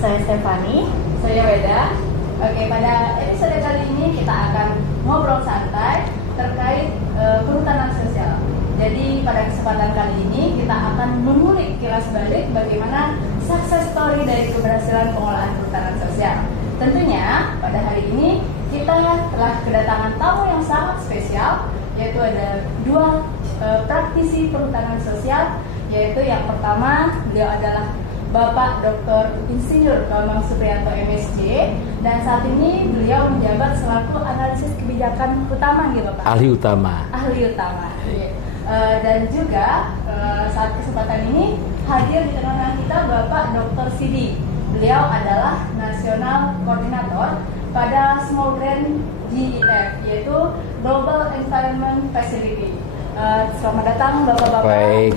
Saya Stefani. Saya Weda. Oke, pada episode kali ini kita akan ngobrol santai terkait perhutanan sosial. Jadi pada kesempatan kali ini kita akan mengulik kilas balik bagaimana success story dari keberhasilan pengolahan perhutanan sosial. Tentunya pada hari ini kita telah kedatangan tamu yang sangat spesial, yaitu ada dua praktisi perhutanan sosial, yaitu yang pertama beliau adalah Bapak Dr. Insinyur Bambang Supriyanto MSc, dan saat ini beliau menjabat selaku analisis kebijakan utama gitu Bapak. Ahli utama. Iya. Dan juga saat kesempatan ini hadir di tengah-tengah kita Bapak Dr. Sidi. Beliau adalah Nasional Koordinator pada Small Grant GEF, yaitu Global Environment Facility. Selamat datang Bapak-Bapak. Baik,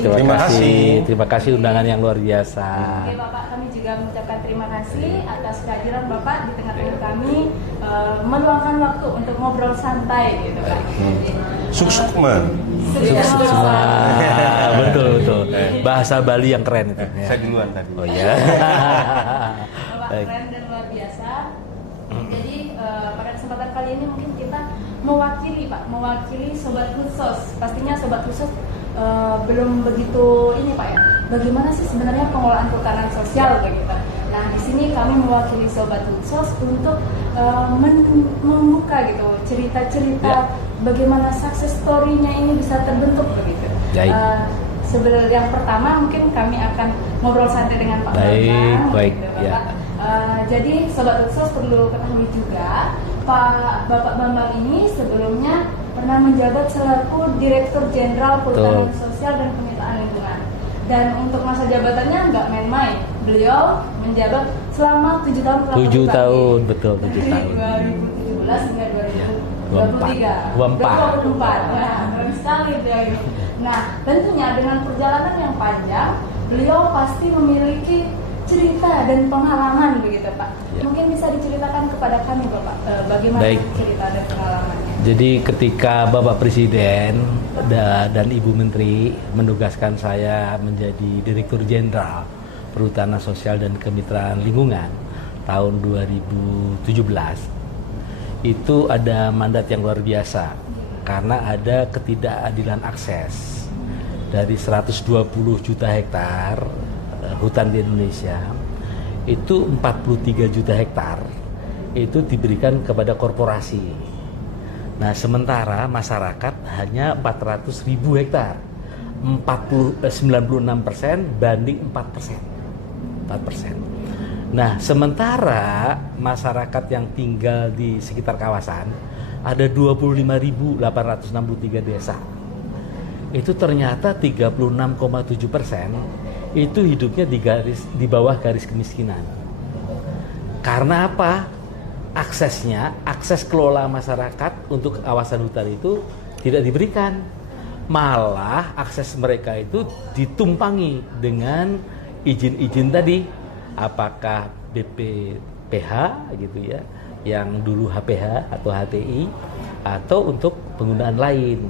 terima kasih undangan yang luar biasa. Oke Bapak, kami juga mengucapkan terima kasih atas kehadiran Bapak di tengah-tengah kami, meluangkan waktu untuk ngobrol santai gitu Pak. Sukma. Semua betul. Bahasa Bali yang keren itu. Saya duluan tadi. Oh iya. Bapak keren dan luar biasa. Jadi pada kesempatan kali ini mungkin kita mewakili Sobat Khusus. Pastinya Sobat Khusus belum begitu ini Pak ya. Bagaimana sih sebenarnya pengelolaan perhutanan sosial begitu. Nah di sini kami mewakili Sobat Khusus untuk membuka gitu cerita-cerita bagaimana success story-nya ini bisa terbentuk begitu. Sebenarnya yang pertama mungkin kami akan ngobrol santai dengan Pak Bambang. Baik. Gitu, Ya. Jadi Sobat Khusus perlu ketahui juga Bapak Bambang ini sebelumnya pernah menjabat selaku Direktur Jenderal Perhutanan Sosial dan Kemitraan Lingkungan. Dan untuk masa jabatannya nggak main-main. Beliau menjabat selama 7 tahun. 7 tahun, betul 7 tahun. Dari 2017 hingga 2023. 24. Nah, keren sekali dia ini. Nah, tentunya dengan perjalanan yang panjang, beliau pasti memiliki cerita dan pengalaman begitu Pak. Ya. Mungkin bisa diceritakan kepada kami Bapak bagaimana cerita dan pengalamannya. Jadi ketika Bapak Presiden dan Ibu Menteri menugaskan saya menjadi Direktur Jenderal Perhutanan Sosial dan Kemitraan Lingkungan tahun 2017, itu ada mandat yang luar biasa karena ada ketidakadilan akses dari 120 juta hektar hutan di Indonesia, itu 43 juta hektar itu diberikan kepada korporasi. Nah, sementara masyarakat hanya 400 ribu hektar, 96% banding 4%. Nah, sementara masyarakat yang tinggal di sekitar kawasan ada 25.863 desa. Itu ternyata 36,7% itu hidupnya di bawah garis kemiskinan. Karena apa? Akses kelola masyarakat untuk kawasan hutan itu tidak diberikan. Malah akses mereka itu ditumpangi dengan izin-izin tadi. Apakah BPPH gitu ya, yang dulu HPH atau HTI, atau untuk penggunaan lain.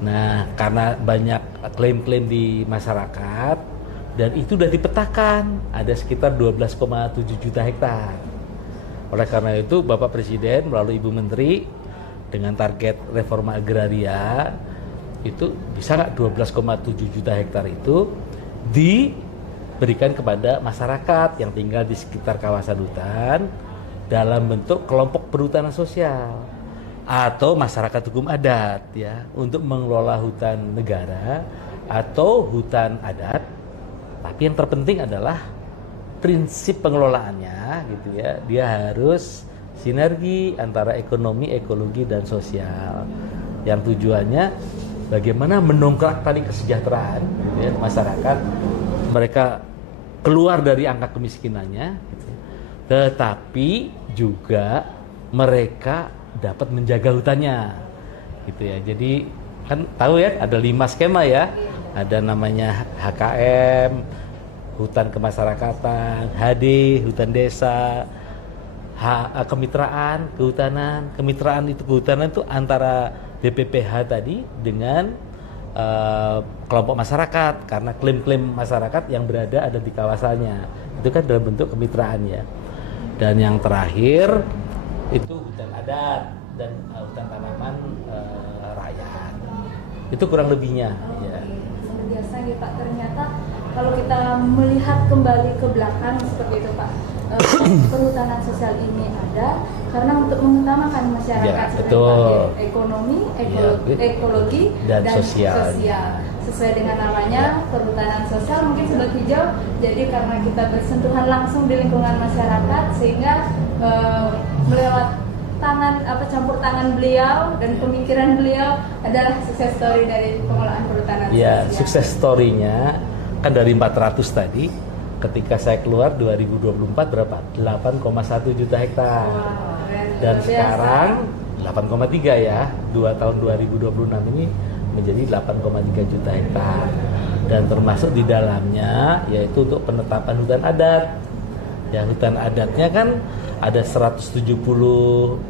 Nah, karena banyak klaim-klaim di masyarakat, dan itu sudah dipetakan, ada sekitar 12,7 juta hektar. Oleh karena itu, Bapak Presiden melalui Ibu Menteri dengan target reforma agraria, itu bisa nggak 12,7 juta hektar itu diberikan kepada masyarakat yang tinggal di sekitar kawasan hutan dalam bentuk kelompok perhutanan sosial atau masyarakat hukum adat ya, untuk mengelola hutan negara atau hutan adat. Tapi yang terpenting adalah prinsip pengelolaannya gitu ya, dia harus sinergi antara ekonomi, ekologi, dan sosial, yang tujuannya bagaimana mendongkrak tadi kesejahteraan gitu ya, masyarakat, mereka keluar dari angka kemiskinannya gitu. Tetapi juga mereka dapat menjaga hutannya gitu ya. Jadi kan tahu ya, ada 5 skema ya, ada namanya HKM, hutan kemasyarakatan, HD, hutan desa, kemitraan, kehutanan. Kemitraan itu kehutanan itu antara BPPH tadi dengan kelompok masyarakat, karena klaim-klaim masyarakat yang berada ada di kawasannya. Itu kan dalam bentuk kemitraan ya. Dan yang terakhir itu hutan adat dan hutan tanaman rakyat. Itu kurang lebihnya. Ya. Luar biasa ya Pak. Ternyata kalau kita melihat kembali ke belakang seperti itu Pak, perhutanan sosial ini ada karena untuk mengutamakan masyarakat Ya, seperti betul. Pak, ekonomi, Ya, ekologi dan sosial. Sesuai dengan namanya perhutanan sosial mungkin Sobat Hijau. Jadi karena kita bersentuhan langsung di lingkungan masyarakat sehingga melewat campur tangan beliau dan pemikiran beliau adalah sukses story dari pengelolaan perhutanan Ya, sosial. sukses story-nya kan dari 400 tadi, ketika saya keluar 2024 berapa? 8,1 juta hektar. Wow, Dan luar biasa. sekarang 8,3 ya, 2 tahun 2026 ini menjadi 8,3 juta hektar. Dan termasuk di dalamnya yaitu untuk penetapan hutan adat. Ya, hutan adatnya kan ada 170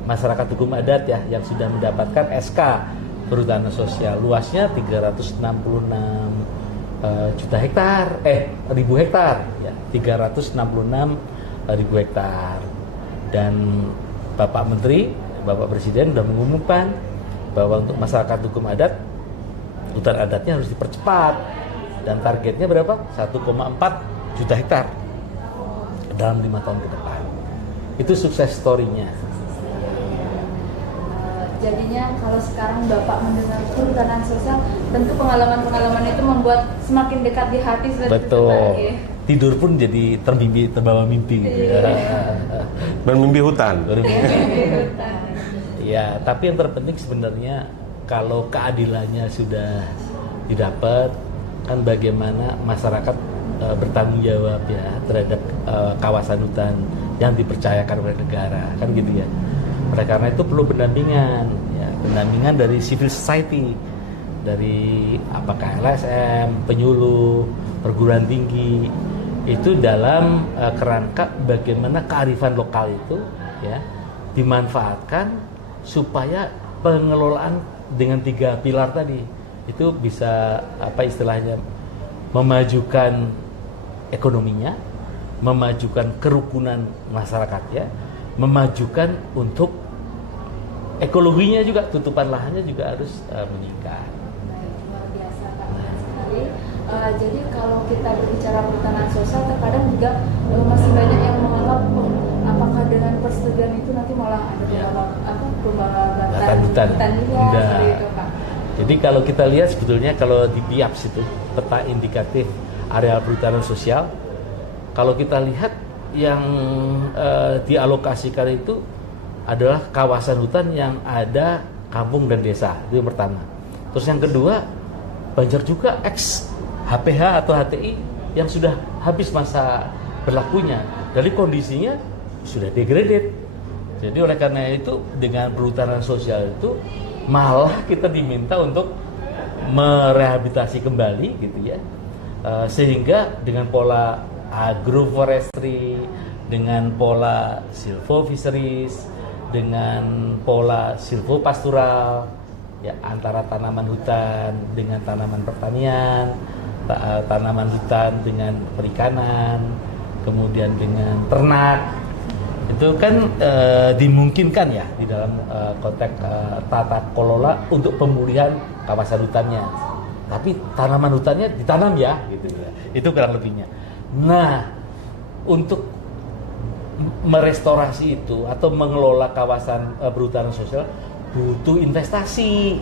masyarakat hukum adat ya yang sudah mendapatkan SK perhutanan sosial. Luasnya 366 juta hektar, ribu hektar ya, 366 ribu hektar. Dan Bapak Menteri, Bapak Presiden sudah mengumumkan bahwa untuk masyarakat hukum adat, hutan adatnya harus dipercepat. Dan targetnya berapa? 1,4 juta hektar dalam 5 tahun ke depan. Itu sukses story-nya. Jadinya kalau sekarang Bapak mendengar perhutanan sosial, tentu pengalaman-pengalaman itu membuat semakin dekat di hati seperti itu, Pak, Betul. ya. Tidur pun jadi terbawa mimpi gitu ya. Bermimpi hutan. Ya, tapi yang terpenting sebenarnya kalau keadilannya sudah didapat, kan bagaimana masyarakat bertanggung jawab ya terhadap kawasan hutan yang dipercayakan oleh negara, kan gitu ya. Oleh karena itu perlu pendampingan, ya, pendampingan dari civil society, dari apakah LSM, penyuluh, perguruan tinggi, itu dalam kerangka bagaimana kearifan lokal itu ya dimanfaatkan supaya pengelolaan dengan 3 pilar tadi itu bisa apa istilahnya memajukan ekonominya, memajukan kerukunan masyarakatnya, memajukan untuk ekologinya juga, tutupan lahannya juga harus meningkat. Baik, luar biasa Pak, benar sekali. Jadi kalau kita berbicara perhutanan sosial, terkadang juga masih banyak yang menganggap apakah dengan persetujuan itu nanti malah ada Pembakaran hutan. liar Enggak. seperti itu Pak. Jadi kalau kita lihat sebetulnya kalau di PIAPS itu peta indikatif areal perhutanan sosial, kalau kita lihat yang dialokasikan itu adalah kawasan hutan yang ada kampung dan desa, itu yang pertama. Terus yang kedua, banyak juga ex HPH atau HTI yang sudah habis masa berlakunya, dari kondisinya sudah degraded. Jadi oleh karena itu dengan perhutanan sosial itu malah kita diminta untuk merehabilitasi kembali gitu ya, sehingga dengan pola agroforestry, dengan pola silvofisheries, dengan pola silvopastural ya, antara tanaman hutan dengan tanaman pertanian, tanaman hutan dengan perikanan, kemudian dengan ternak, itu kan dimungkinkan ya di dalam konteks tata kelola untuk pemulihan kawasan hutannya. Tapi tanaman hutannya ditanam ya, gitu ya. Itu kurang lebihnya. Nah, untuk merestorasi itu atau mengelola kawasan perhutanan sosial butuh investasi.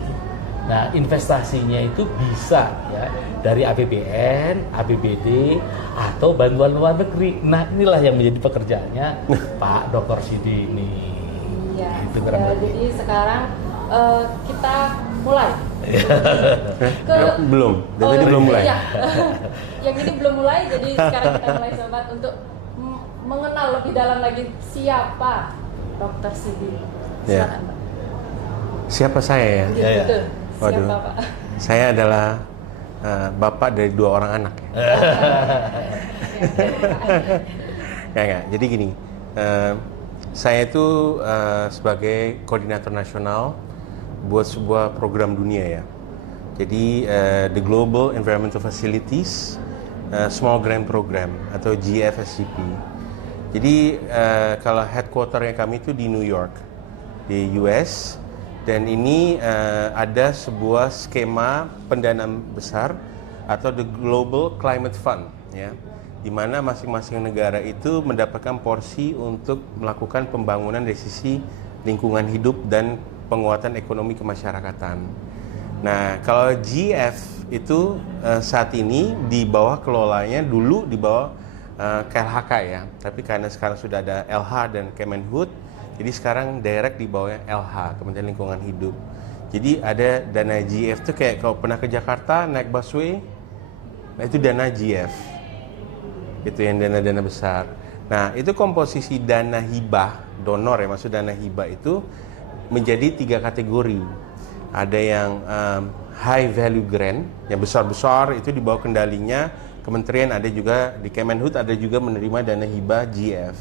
Nah, investasinya itu bisa ya dari APBN, APBD atau bantuan luar negeri. Nah, inilah yang menjadi pekerjaannya Pak Dr. Sidi ini. Iya. Itu kurang lebih. Jadi sekarang kita mulai. Belum, dari tadi belum mulai. Iya. Yang ini belum mulai, jadi sekarang kita mulai sobat untuk mengenal lebih dalam lagi siapa Dr. Sidi. Ya. Silakan, Pak. Siapa saya ya? Iya, Ya. betul. Waduh. Siapa, Pak? Saya adalah bapak dari 2 orang anak. Enggak. Jadi gini, saya itu sebagai koordinator nasional buat sebuah program dunia ya. Jadi the Global Environmental Facilities Small Grant Program atau GFSCP. Jadi kalau headquarternya kami itu di New York, di US, dan ini ada sebuah skema pendanaan besar atau the Global Climate Fund, ya, di mana masing-masing negara itu mendapatkan porsi untuk melakukan pembangunan dari sisi lingkungan hidup dan penguatan ekonomi kemasyarakatan. Nah, kalau GF itu saat ini di bawah kelolanya, dulu di bawah KLHK ya, tapi karena sekarang sudah ada LH dan Kemenhub, jadi sekarang direct di bawahnya LH, Kementerian Lingkungan Hidup. Jadi ada dana GF itu kayak kalau pernah ke Jakarta naik busway, nah itu dana GF, itu yang dana-dana besar. Nah, itu komposisi dana hibah, donor ya, maksud dana hibah itu menjadi 3 kategori. Ada yang high value grant, yang besar-besar itu di bawah kendalinya kementerian, ada juga di Kemenhub, ada juga menerima dana hibah GF.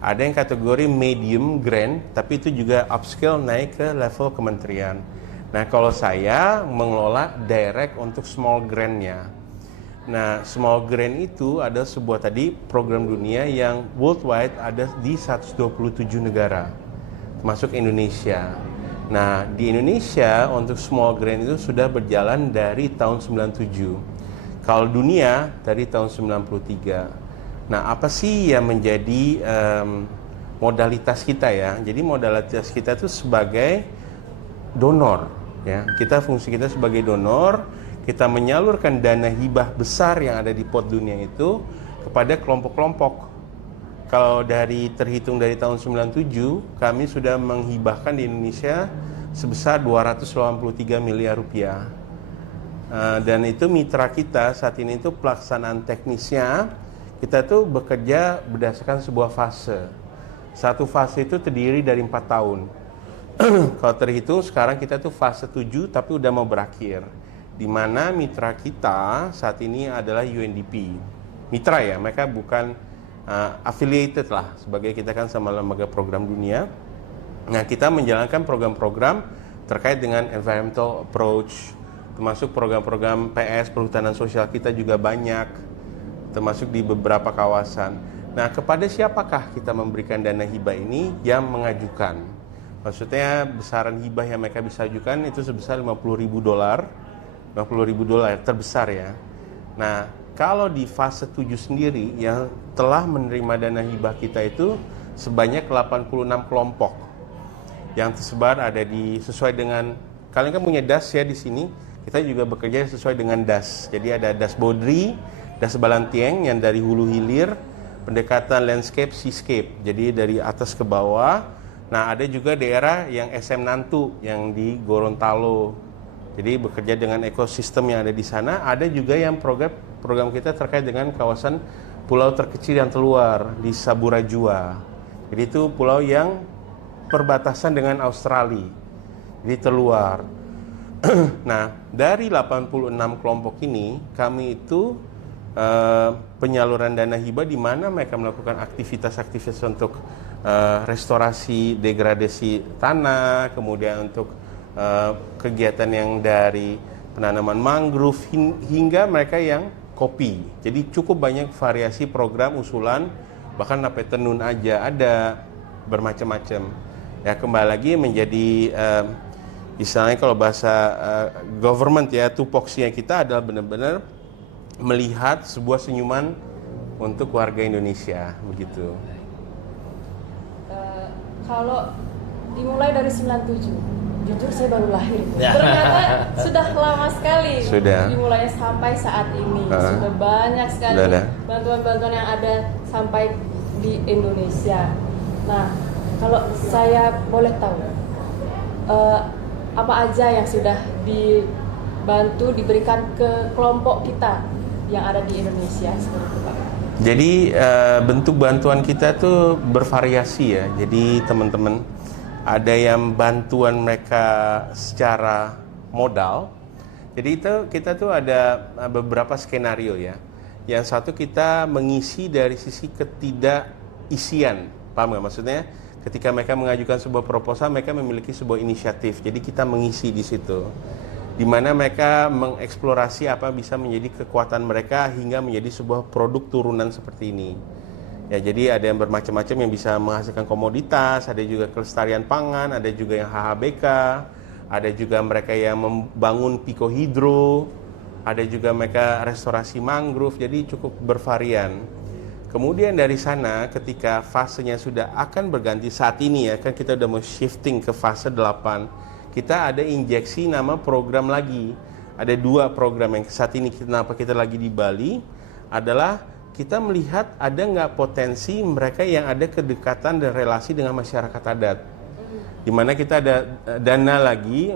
Ada yang kategori medium grant, tapi itu juga upscale naik ke level kementerian. Nah, kalau saya mengelola direct untuk small grant-nya. Nah, small grant itu ada sebuah tadi program dunia yang worldwide ada di 127 negara, termasuk Indonesia. Nah, di Indonesia untuk small grant itu sudah berjalan dari tahun 97. Kalau dunia dari tahun 93. Nah, apa sih yang menjadi modalitas kita ya? Jadi modalitas kita itu sebagai donor ya. Fungsi kita sebagai donor, kita menyalurkan dana hibah besar yang ada di pot dunia itu kepada kelompok-kelompok. Kalau terhitung dari tahun 97, kami sudah menghibahkan di Indonesia sebesar 283 miliar rupiah. Dan itu mitra kita saat ini itu pelaksanaan teknisnya, kita tuh bekerja berdasarkan sebuah fase. Satu fase itu terdiri dari 4 tahun. Kalau terhitung sekarang kita tuh fase 7 tapi udah mau berakhir. Di mana mitra kita saat ini adalah UNDP. Mitra ya, mereka bukan affiliated lah, sebagai kita kan sama lembaga program dunia. Nah, kita menjalankan program-program terkait dengan environmental approach, termasuk program-program PS, perhutanan sosial kita juga banyak, termasuk di beberapa kawasan. Nah, kepada siapakah kita memberikan dana hibah ini? Yang mengajukan. Maksudnya besaran hibah yang mereka bisa ajukan itu sebesar $50.000, $50.000 terbesar ya. Nah, kalau di fase 7 sendiri yang telah menerima dana hibah kita itu sebanyak 86 kelompok yang tersebar ada sesuai dengan, kalian kan punya DAS ya di sini, kita juga bekerja sesuai dengan DAS. Jadi ada DAS Bodri, DAS Balantieng yang dari hulu hilir, pendekatan landscape seascape, jadi dari atas ke bawah. Nah, ada juga daerah yang SM Nantu yang di Gorontalo. Jadi bekerja dengan ekosistem yang ada di sana. Ada juga yang program kita terkait dengan kawasan pulau terkecil yang terluar di Saburajua. Jadi itu pulau yang perbatasan dengan Australia. Jadi terluar. Nah, dari 86 kelompok ini, kami itu penyaluran dana hibah di mana mereka melakukan aktivitas-aktivitas untuk restorasi degradasi tanah, kemudian untuk kegiatan yang dari penanaman mangrove hingga mereka yang kopi. Jadi cukup banyak variasi program usulan, bahkan sampai tenun aja ada, bermacam-macam. Ya, kembali lagi menjadi istilahnya kalau bahasa government ya, tupoksinya kita adalah benar-benar melihat sebuah senyuman untuk warga Indonesia begitu. Kalau dimulai dari 97, jujur saya baru lahir. Ternyata sudah lama sekali. Sudah. Dimulai sampai saat ini. Sudah banyak sekali bantuan-bantuan yang ada sampai di Indonesia. Nah, kalau saya boleh tahu, apa aja yang sudah dibantu diberikan ke kelompok kita yang ada di Indonesia seperti itu, Pak? Jadi bentuk bantuan kita tuh bervariasi ya. Jadi teman-teman, ada yang bantuan mereka secara modal. Jadi itu kita tuh ada beberapa skenario ya. Yang satu kita mengisi dari sisi ketidakisian, paham nggak maksudnya? Ketika mereka mengajukan sebuah proposal, mereka memiliki sebuah inisiatif. Jadi kita mengisi di situ. di mana mereka mengeksplorasi apa bisa menjadi kekuatan mereka hingga menjadi sebuah produk turunan seperti ini. Ya, jadi ada yang bermacam-macam yang bisa menghasilkan komoditas, ada juga kelestarian pangan, ada juga yang HHBK, ada juga mereka yang membangun pikohidro, ada juga mereka restorasi mangrove, jadi cukup bervarian. Kemudian dari sana ketika fasenya sudah akan berganti saat ini ya, kan kita udah mau shifting ke fase 8, kita ada injeksi nama program lagi. Ada 2 program yang saat ini kenapa kita lagi di Bali adalah kita melihat ada nggak potensi mereka yang ada kedekatan dan relasi dengan masyarakat adat. Di mana kita ada dana lagi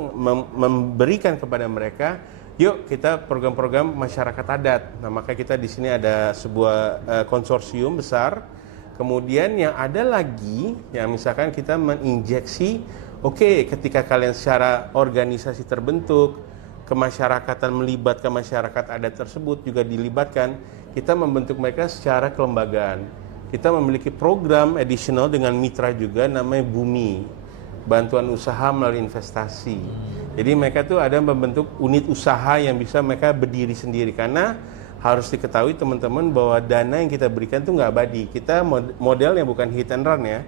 memberikan kepada mereka, yuk kita program-program masyarakat adat. Nah, maka kita di sini ada sebuah konsorsium besar. Kemudian yang ada lagi, yang misalkan kita menginjeksi, oke, ketika kalian secara organisasi terbentuk, kemasyarakatan melibatkan masyarakat adat tersebut juga dilibatkan, kita membentuk mereka secara kelembagaan. Kita memiliki program additional dengan mitra juga namanya Bumi, bantuan usaha melalui investasi. Jadi mereka tuh ada membentuk unit usaha yang bisa mereka berdiri sendiri, karena harus diketahui teman-teman bahwa dana yang kita berikan tuh nggak abadi. Kita modelnya bukan hit and run ya.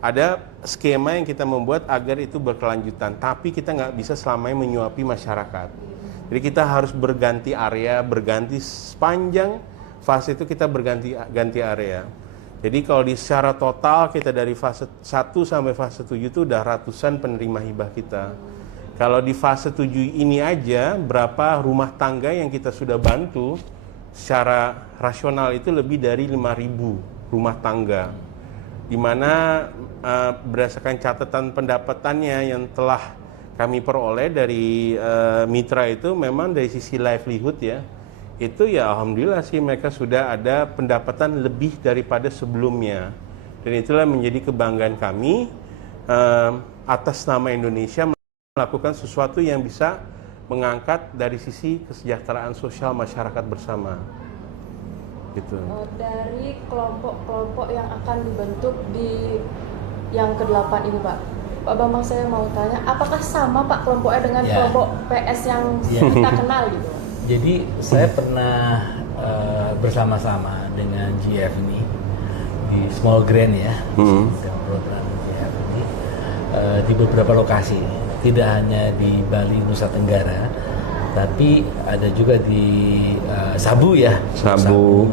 Ada skema yang kita membuat agar itu berkelanjutan, tapi kita nggak bisa selamanya menyuapi masyarakat. Jadi kita harus berganti area, berganti sepanjang fase itu kita berganti area. Jadi kalau secara total kita dari fase 1 sampai fase 7 itu udah ratusan penerima hibah kita. Kalau di fase 7 ini aja berapa rumah tangga yang kita sudah bantu secara rasional itu lebih dari 5.000 rumah tangga. Di mana berdasarkan catatan pendapatannya yang telah kami peroleh dari mitra itu memang dari sisi livelihood ya, itu ya alhamdulillah sih mereka sudah ada pendapatan lebih daripada sebelumnya. Dan itulah menjadi kebanggaan kami atas nama Indonesia melakukan sesuatu yang bisa mengangkat dari sisi kesejahteraan sosial masyarakat bersama. Gitu. Dari kelompok-kelompok yang akan dibentuk di yang ke-8 ini Pak, Pak Bambang, saya mau tanya, apakah sama Pak kelompoknya dengan kelompok PS yang kita kenal gitu? Jadi saya pernah bersama-sama dengan GF ini di Small Grant ya, program GF ini di beberapa lokasi, tidak hanya di Bali Nusa Tenggara, tapi ada juga di Sabu ya, Sabu,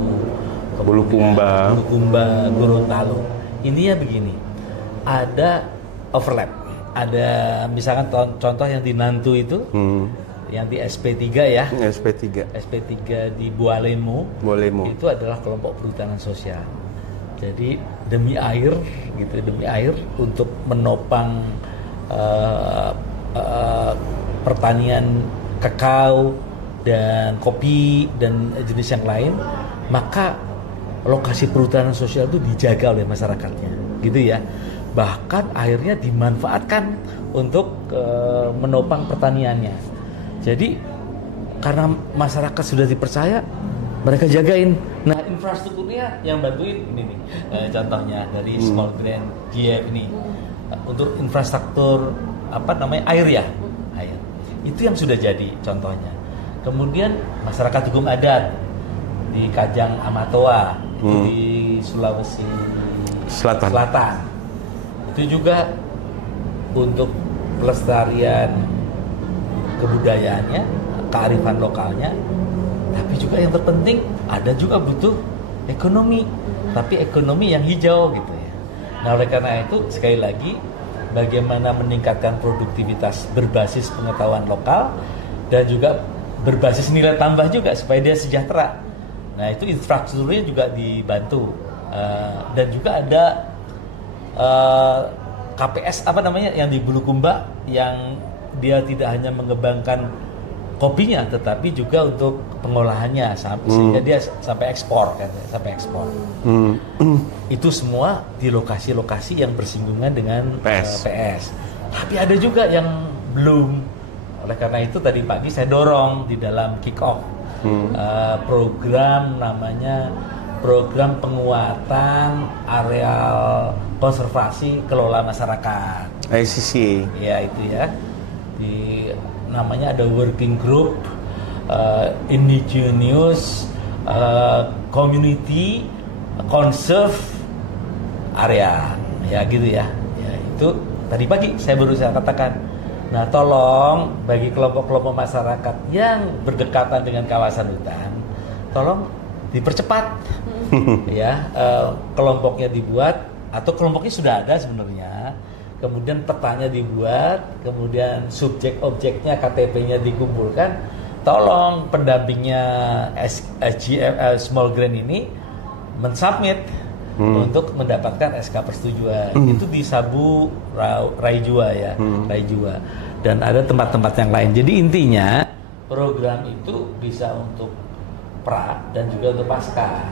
Bulukumba, Gorontalo. Intinya begini, ada overlap. Ada misalkan contoh yang di Nantu itu, yang di SP3 ya. SP3 di Bualemo. Itu adalah kelompok perhutanan sosial. Jadi demi air untuk menopang pertanian kakao dan kopi dan jenis yang lain, maka lokasi perhutanan sosial itu dijaga oleh masyarakatnya, gitu ya. Bahkan akhirnya dimanfaatkan untuk menopang pertaniannya. Jadi karena masyarakat sudah dipercaya, mereka jagain. Nah, infrastrukturnya yang bantuin ini nih, contohnya dari Small Grant GF ini untuk infrastruktur air ya, air. Itu yang sudah jadi contohnya. Kemudian masyarakat hukum adat di Kajang Amatoa itu di Sulawesi Selatan. Itu juga untuk pelestarian kebudayaannya, kearifan lokalnya. Tapi juga yang terpenting ada juga butuh ekonomi, tapi ekonomi yang hijau gitu ya. Nah, oleh karena itu sekali lagi bagaimana meningkatkan produktivitas berbasis pengetahuan lokal dan juga berbasis nilai tambah juga supaya dia sejahtera. Nah, itu infrastrukturnya juga dibantu dan juga ada KPS yang di Bulukumba yang dia tidak hanya mengembangkan kopinya tetapi juga untuk pengolahannya sehingga dia sampai ekspor Itu semua di lokasi-lokasi yang bersinggungan dengan PS. Tapi ada juga yang belum. Oleh karena itu tadi pagi saya dorong di dalam kick off program namanya program penguatan areal konservasi kelola masyarakat. ICC. Ya itu ya. namanya ada working group indigenous community conserve area, ya gitu ya. Ya itu tadi pagi saya baru katakan. Nah, tolong bagi kelompok-kelompok masyarakat yang berdekatan dengan kawasan hutan, tolong dipercepat ya, kelompoknya dibuat atau kelompoknya sudah ada sebenarnya. Kemudian petanya dibuat, kemudian subjek objeknya KTP-nya dikumpulkan. Tolong pendampingnya Small Grant ini mensubmit untuk mendapatkan SK persetujuan. Itu di Sabu Raijua ya, Raijua. Dan ada tempat-tempat yang lain. Jadi intinya program itu bisa untuk pra dan juga untuk pasca.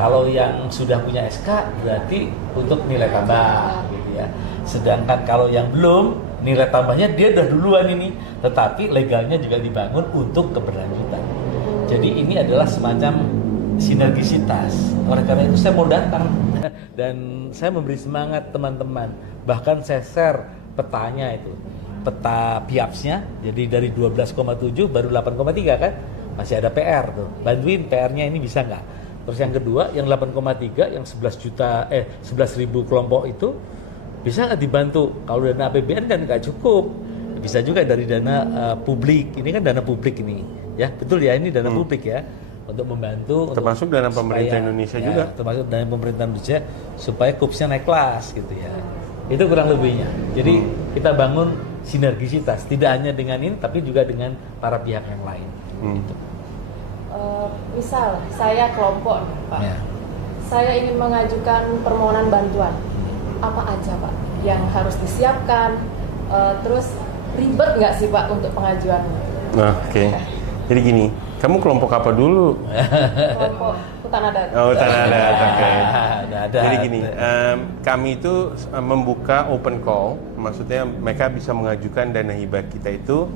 Kalau yang sudah punya SK berarti untuk nilai tambah gitu ya. Sedangkan kalau yang belum, nilai tambahnya dia udah duluan ini, tetapi legalnya juga dibangun untuk keberlanjutan. Jadi ini adalah semacam sinergisitas. Oleh karena itu saya mau datang dan saya memberi semangat teman-teman. Bahkan saya share petanya itu, peta PIAPS-nya. Jadi dari 12,7 baru 8,3 kan? Masih ada PR tuh. Bantuin PR-nya ini bisa nggak? Terus yang kedua, yang 8,3, yang 11.000 kelompok itu bisa nggak dibantu? Kalau dana APBN kan nggak cukup. Bisa juga dari dana publik. Ini kan dana publik ini, ya betul ya, ini dana publik ya, untuk membantu. Termasuk dana pemerintah Indonesia ya, juga. Termasuk dana pemerintah Indonesia supaya KUPS-nya naik kelas gitu ya. Itu kurang lebihnya. Jadi kita bangun sinergisitas, tidak hanya dengan ini, tapi juga dengan para pihak yang lain. Gitu. Misal saya kelompok nih, Pak. Ya. Saya ingin mengajukan permohonan bantuan. Apa aja Pak yang harus disiapkan? Terus ribet nggak sih Pak untuk pengajuannya? Nah, oke. Jadi gini, kamu kelompok apa dulu? Kelompok hutan adat. Oh, hutan adat. Oke. Ada. Jadi gini, kami itu membuka open call, maksudnya mereka bisa mengajukan dana hibah kita itu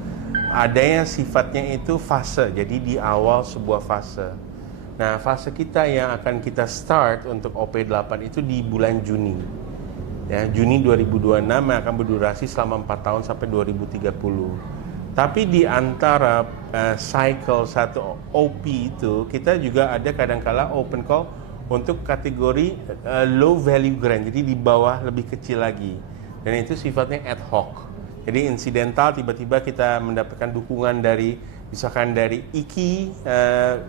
ada yang sifatnya itu fase, jadi di awal sebuah fase. Nah, fase kita yang akan kita start untuk OP8 itu di bulan Juni. Ya, Juni 2026 yang akan berdurasi selama 4 tahun sampai 2030. Tapi di antara cycle satu OP itu, kita juga ada kadangkala open call untuk kategori low value grant, jadi di bawah lebih kecil lagi. Dan itu sifatnya ad hoc. Jadi insidental, tiba-tiba kita mendapatkan dukungan dari misalkan dari IKI,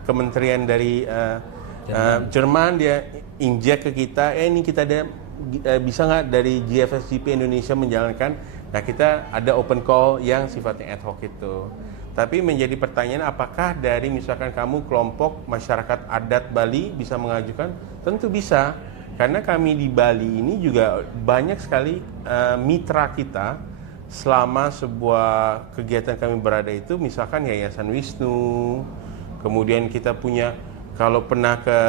kementerian dari Jerman, dia injek ke kita, ini kita ada bisa nggak dari GFSGP Indonesia menjalankan. Nah, kita ada open call yang sifatnya ad hoc itu. Tapi menjadi pertanyaan, apakah dari misalkan kamu kelompok masyarakat adat Bali bisa mengajukan? Tentu bisa, karena kami di Bali ini juga banyak sekali mitra kita. Selama sebuah kegiatan kami berada itu, misalkan Yayasan Wisnu, kemudian kita punya, kalau pernah ke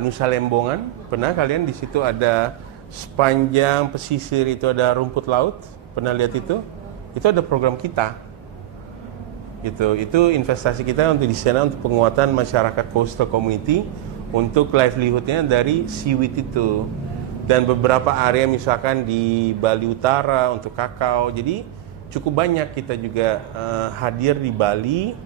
Nusa Lembongan, pernah kalian di situ ada sepanjang pesisir itu ada rumput laut, pernah lihat itu? Itu ada program kita. Itu investasi kita untuk di sana untuk penguatan masyarakat coastal community untuk livelihoodnya dari seaweed itu. Dan beberapa area misalkan di Bali Utara untuk kakao. Jadi cukup banyak kita juga hadir di Bali.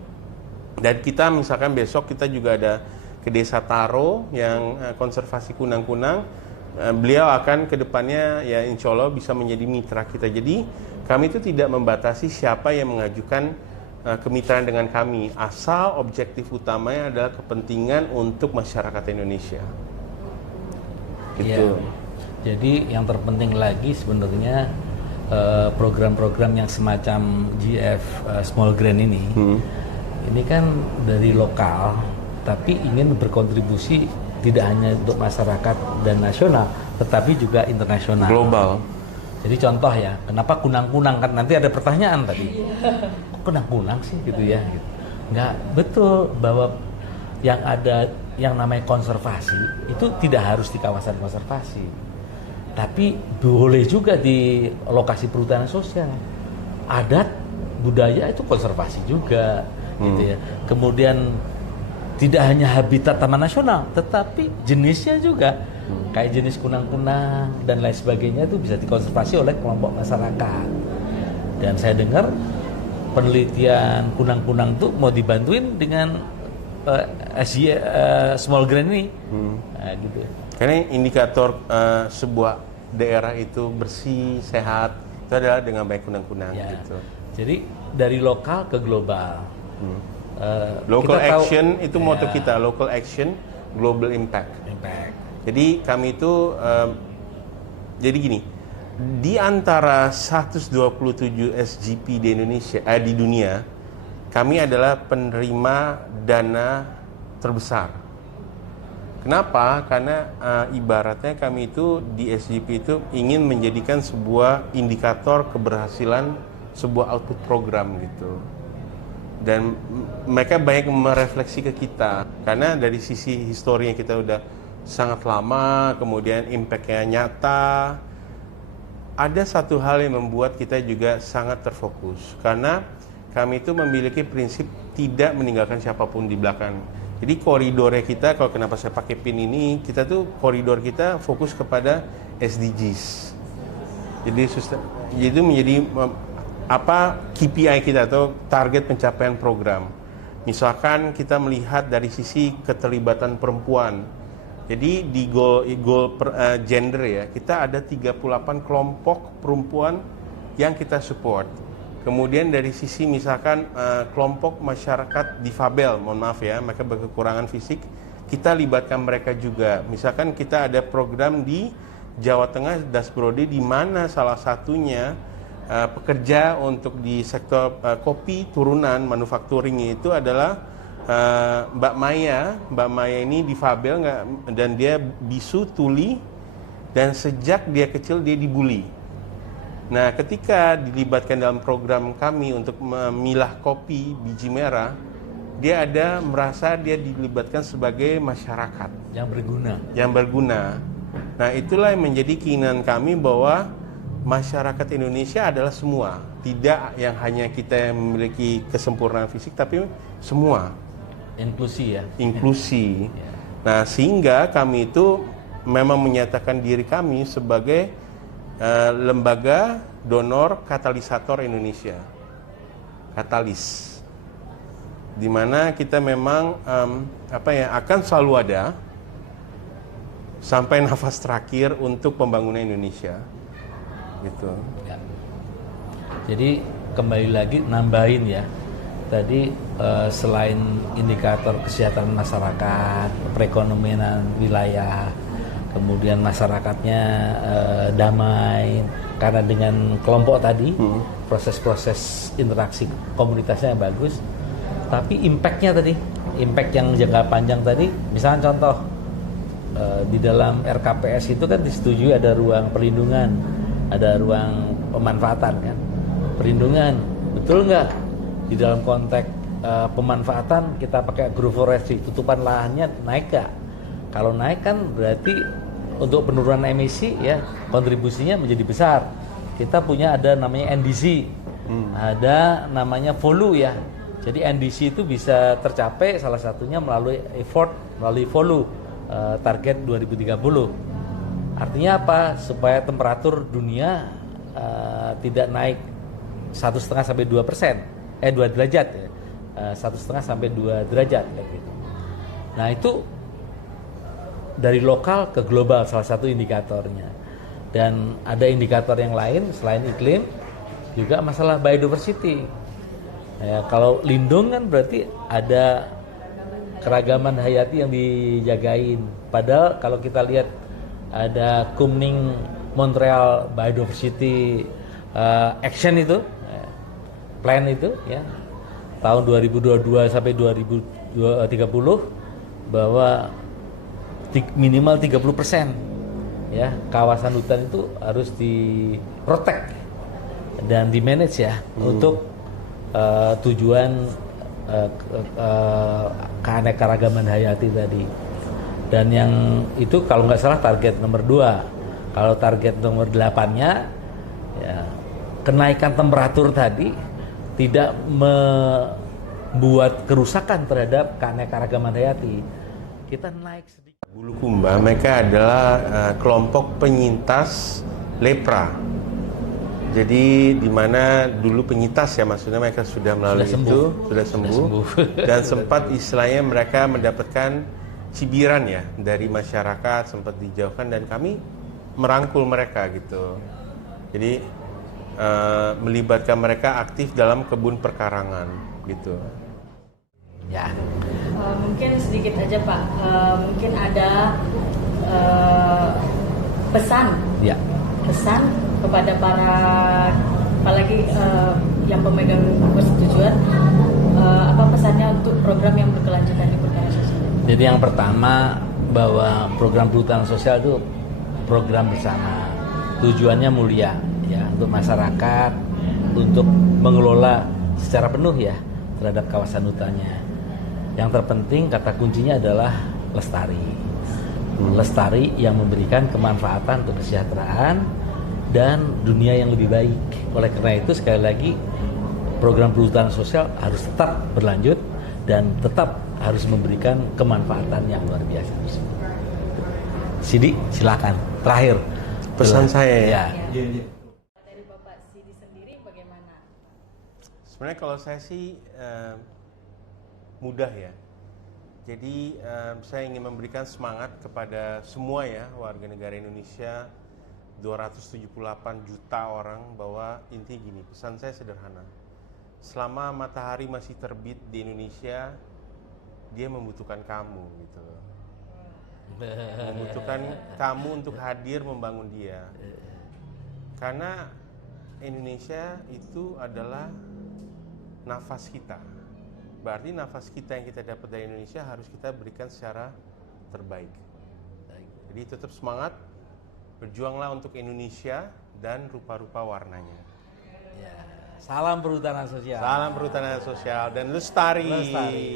Dan kita misalkan besok kita juga ada ke Desa Taro yang konservasi kunang-kunang. Beliau akan ke depannya ya insya Allah bisa menjadi mitra kita. Jadi kami itu tidak membatasi siapa yang mengajukan kemitraan dengan kami. Asal objektif utamanya adalah kepentingan untuk masyarakat Indonesia. Gitu. Ya. Jadi yang terpenting lagi sebenarnya program-program yang semacam GF Small Grant ini kan dari lokal, tapi ingin berkontribusi tidak hanya untuk masyarakat dan nasional, tetapi juga internasional. Global. Jadi contoh ya, kenapa kunang-kunang, kan nanti ada pertanyaan tadi, kok kunang-kunang sih gitu ya? Nggak betul bahwa yang ada yang namanya konservasi itu tidak harus di kawasan konservasi. Tapi boleh juga di lokasi perhutanan sosial. Adat, budaya itu konservasi juga, gitu ya. Kemudian tidak hanya habitat taman nasional, tetapi jenisnya juga. Kayak jenis kunang-kunang dan lain sebagainya itu bisa dikonservasi oleh kelompok masyarakat. Dan saya dengar penelitian kunang-kunang tuh mau dibantuin dengan small grain ini. Nah, gitu. Karena indikator sebuah daerah itu bersih, sehat, itu adalah dengan baik kunang-kunang. Ya. Gitu. Jadi dari lokal ke global. Local kita tahu- action itu moto Ya. kita, local action, global impact. Impact. Jadi kami itu, jadi gini, di antara 127 SGP di Indonesia, di dunia, kami adalah penerima dana terbesar. Kenapa? Karena ibaratnya kami itu di SGP itu ingin menjadikan sebuah indikator keberhasilan sebuah output program gitu. Dan mereka banyak merefleksi ke kita karena dari sisi historinya kita udah sangat lama, kemudian impact-nya nyata. Ada satu hal yang membuat kita juga sangat terfokus karena kami itu memiliki prinsip tidak meninggalkan siapapun di belakang. Jadi koridornya kita, kalau kenapa saya pakai pin ini, kita tuh koridor kita fokus kepada SDGs. Jadi itu menjadi apa KPI kita atau target pencapaian program. Misalkan kita melihat dari sisi keterlibatan perempuan. Jadi di goal gender ya, kita ada 38 kelompok perempuan yang kita support. Kemudian dari sisi misalkan kelompok masyarakat difabel, mohon maaf ya, mereka berkekurangan fisik, kita libatkan mereka juga. Misalkan kita ada program di Jawa Tengah, Dasbrode, di mana salah satunya pekerja untuk di sektor kopi turunan manufacturing itu adalah Mbak Maya. Mbak Maya ini difabel dan dia bisu tuli, dan sejak dia kecil dia dibully. Nah, ketika dilibatkan dalam program kami untuk memilah kopi biji merah, dia merasa dia dilibatkan sebagai masyarakat yang berguna. Nah, itulah yang menjadi keinginan kami bahwa masyarakat Indonesia adalah semua, tidak yang hanya kita yang memiliki kesempurnaan fisik, tapi semua. Inklusi ya. Inklusi. Nah, sehingga kami itu memang menyatakan diri kami sebagai lembaga donor katalisator Indonesia, katalis, di mana kita memang akan selalu ada sampai nafas terakhir untuk pembangunan Indonesia. Gitu. Ya. Jadi kembali lagi nambahin ya. Tadi selain indikator kesehatan masyarakat, perekonomian wilayah, kemudian masyarakatnya damai karena dengan kelompok tadi, proses-proses interaksi komunitasnya yang bagus. Tapi impact-nya tadi, impact yang jangka panjang tadi, misalnya contoh di dalam RKPS itu kan disetujui ada ruang perlindungan, ada ruang pemanfaatan kan, perlindungan, betul nggak? Di dalam konteks pemanfaatan kita pakai agroforestry, tutupan lahannya naik nggak? Kalau naik kan berarti untuk penurunan emisi ya kontribusinya menjadi besar. Kita punya ada namanya NDC, ada namanya VOLU ya. Jadi NDC itu bisa tercapai salah satunya melalui VOLU target 2030. Artinya apa? Supaya temperatur dunia tidak naik 1,5 sampai 2%, 2 derajat ya. 1,5 sampai 2 derajat kayak gitu. Nah, itu dari lokal ke global salah satu indikatornya. Dan ada indikator yang lain selain iklim, juga masalah biodiversity. Ya, kalau lindung kan berarti ada keragaman hayati yang dijagain. Padahal kalau kita lihat ada Kunming Montreal Biodiversity Action itu, plan itu ya, tahun 2022 sampai 2030 bahwa minimal 30% ya kawasan hutan itu harus diprotek dan di-manage ya untuk tujuan keanekaragaman hayati tadi. Dan yang itu kalau nggak salah target nomor 2. Kalau target nomor 8-nya ya, kenaikan temperatur tadi tidak membuat kerusakan terhadap keanekaragaman hayati. Kita naik sedikit. Bulukumba mereka adalah kelompok penyintas lepra. Jadi di mana dulu penyintas ya, maksudnya mereka sudah melalui Sudah sembuh. itu, sudah sembuh, dan sempat istilahnya mereka mendapatkan cibiran ya dari masyarakat, sempat dijauhkan, dan kami merangkul mereka gitu. Jadi melibatkan mereka aktif dalam kebun perkarangan gitu. Ya. Mungkin sedikit aja Pak, mungkin ada pesan Ya. kepada para, apalagi yang pemegang persetujuan, apa pesannya untuk program yang berkelanjutan di perhutanan sosial? Jadi yang pertama, bahwa program perhutanan sosial itu program bersama, tujuannya mulia ya, untuk masyarakat, untuk mengelola secara penuh ya terhadap kawasan hutannya. Yang terpenting, kata kuncinya adalah lestari. Lestari yang memberikan kemanfaatan untuk kesejahteraan dan dunia yang lebih baik. Oleh karena itu, sekali lagi, program perhutanan sosial harus tetap berlanjut dan tetap harus memberikan kemanfaatan yang luar biasa. Sidi, silakan. Terakhir Pesan saya ya. Dari Bapak Sidi sendiri bagaimana? Sebenarnya kalau saya sih mudah ya. Jadi saya ingin memberikan semangat kepada semua ya warga negara Indonesia, 278 juta orang, bahwa inti gini, pesan saya sederhana. Selama matahari masih terbit di Indonesia, dia membutuhkan kamu gitu loh. Membutuhkan kamu untuk hadir membangun dia. Karena Indonesia itu adalah nafas kita. Berarti nafas kita yang kita dapat dari Indonesia harus kita berikan secara terbaik. Jadi tetap semangat, berjuanglah untuk Indonesia dan rupa-rupa warnanya. Salam perhutanan sosial. Salam perhutanan sosial dan lestari. Lestari.